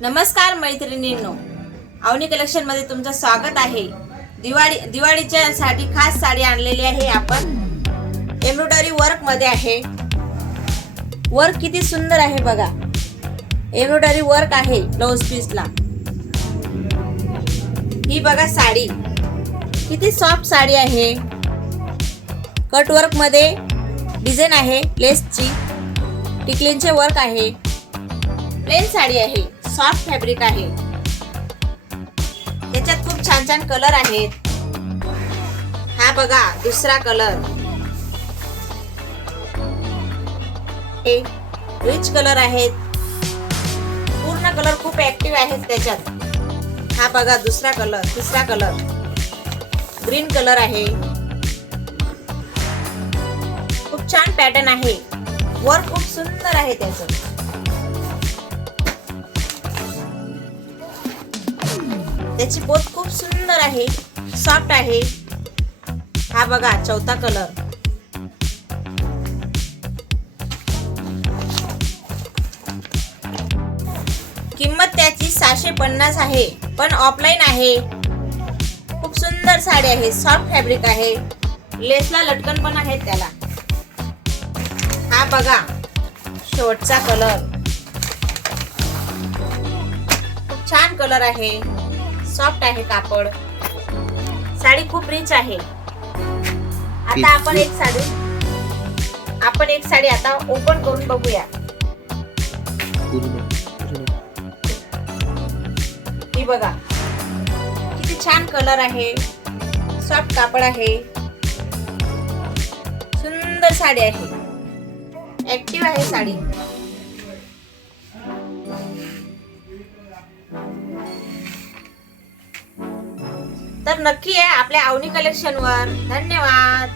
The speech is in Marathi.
नमस्कार मैत्रिणींनो. अवनी कलेक्शनमध्ये तुमचं स्वागत आहे. दिवाळी दिवाळीच्या साठी खास साडी आणलेली आहे आपण. एम्ब्रॉयडरी वर्कमध्ये आहे. वर्क किती सुंदर आहे बघा. एम्ब्रॉयडरी वर्क आहे ब्लाऊज पीसला ही बघा साडी. किती सॉफ्ट साडी आहे. कट वर्कमध्ये डिझाईन आहे लेसची टिकलींचे वर्क आहे. प्लेन साडी आहे. सॉफ्ट फॅब्रिक आहे. त्याच्यात खूप छान छान कलर आहेत. हा बघा दुसरा कलर हे रिच कलर आहेत. पूर्ण कलर खूप ऍक्टिव्ह आहेत त्याच्यात. हा बघा दुसरा कलर तिसरा कलर ग्रीन कलर आहे. खूप छान पॅटर्न आहे. वर खूप सुंदर आहे त्याचं. त्याची बोट खूप सुंदर आहे. सॉफ्ट आहे. हा बघा चौथा कलर. किंमत त्याची सहाशे पन्नास आहे. पण ऑफलाईन आहे. खूप सुंदर साडी आहे. सॉफ्ट फॅब्रिक आहे. लेसला लटकन पण आहे त्याला. हा बघा शेवटचा कलर. खूप छान कलर आहे. सॉफ्ट आहे कापड. साडी खूप रिच आहे. आता आपण एक साडी आपण एक साडी आता ओपन करून बघूया. ही बघा. किती छान कलर आहे. सॉफ्ट कापड आहे. सुंदर साडी आहे. ऍक्टिव्ह आहे साडी. तर नक्की आहे आपल्या अवनी कलेक्शनवर धन्यवाद.